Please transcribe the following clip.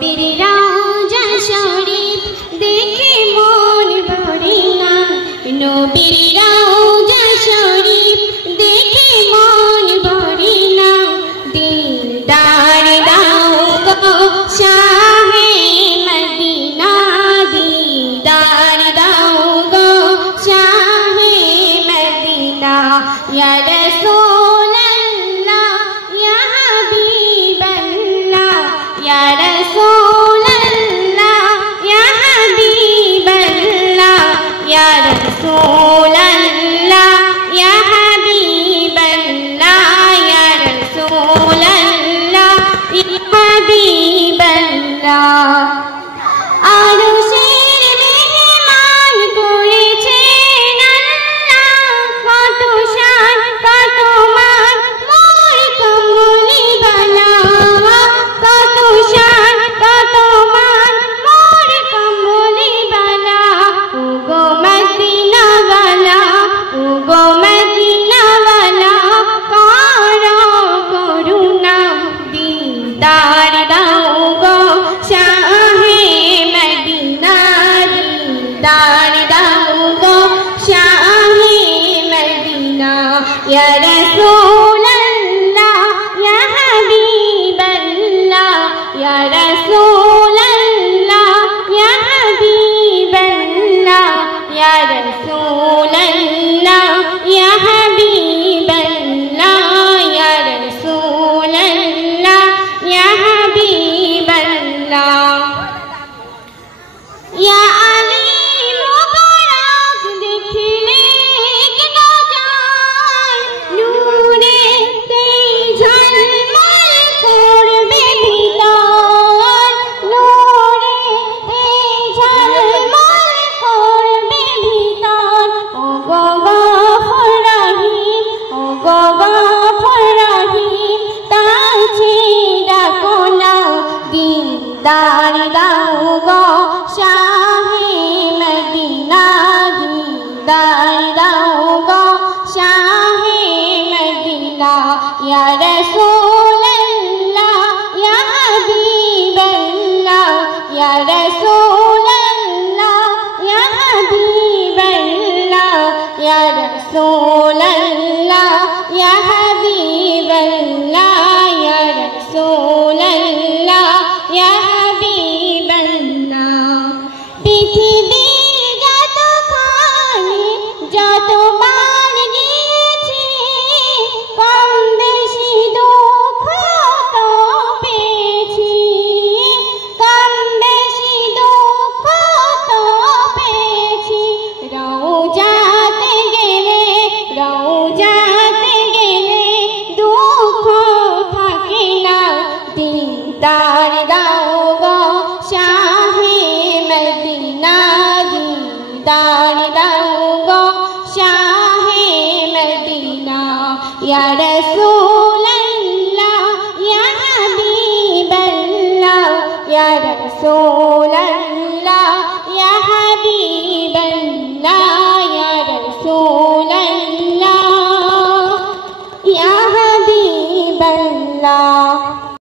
রওজা শরীফ দেখে মন ভরে না, নবীর রওজা শরীফ দেখে মন ভরে না। দিদার দাও গো শাহে মদিনা, দিদার দাও গো শাহে মদিনা। ইয়া রাসূলাল্লাহ ইয়া হাবিবাল্লাহ, ইয়া রাসূলাল্লাহ ইয়া হাবিবাল্লাহ, ইয়া রাসূলাল্লাহ ইয়া হাবিবাল্লাহ, ইয়া রাসূলাল্লাহ ইয়া হাবিবাল্লাহ। আরশের মেহমান করেছেন আল্লাহ, কত শান কত মান মোর কমলি বালা, কত শান কত মান মোর কমলি বালা। ও গো মদিনা ওয়ালা, ও গো মদিনা ওয়ালা, করো করুণা। দিদার দাও গো শাহে মদিনা, দিদার দাও গো শাহে মদিনা। ইয়া রাসূলাল্লাহ ইয়া হাবিবাল্লাহ, ইয়া রাসূলাল্লাহ ইয়া হাবিবাল্লাহ, ইয়া রাসূলাল্লাহ ইয়া হাবিবাল্লাহ, ইয়া রাসূলাল্লাহ ইয়া হাবিবাল্লাহ। ইয়া আলী মুবারক দেখিলে নজার, নূরে তেই ঝলমল করবে ভিতর, নূরে তেই ঝলমল করবে ভিতর। ও গো গফুর রহিম, ও গো গফুর রহিম, তাছে ডাকো না। দিদার দাও গো শাহে মদিনা, দিদার দাও গো শাহে মদিনা। ইয়া রাসূলাল্লাহ ইয়া হাবিবাল্লাহ, ইয়া রাসূলাল্লাহ ইয়া হাবিবাল্লাহ, ইয়া রাসূলাল্লাহ ইয়া হাবিবাল্লাহ, ইয়া রাসূলাল্লাহ ইয়া হাবিবাল্লাহ। পৃথিবীর যতখানি যতবার গিয়েছি, কম বেশি দুঃখ তো পেয়েছি, কম বেশি দুঃখ তো পেয়েছি। রওজাতে গেলে, রওজাতে গেলে দুঃখ থাকে না। দিদার দাও গো শাহে মদিনা, দিদার দাও গো শাহে মদিনা। ইয়া রাসূল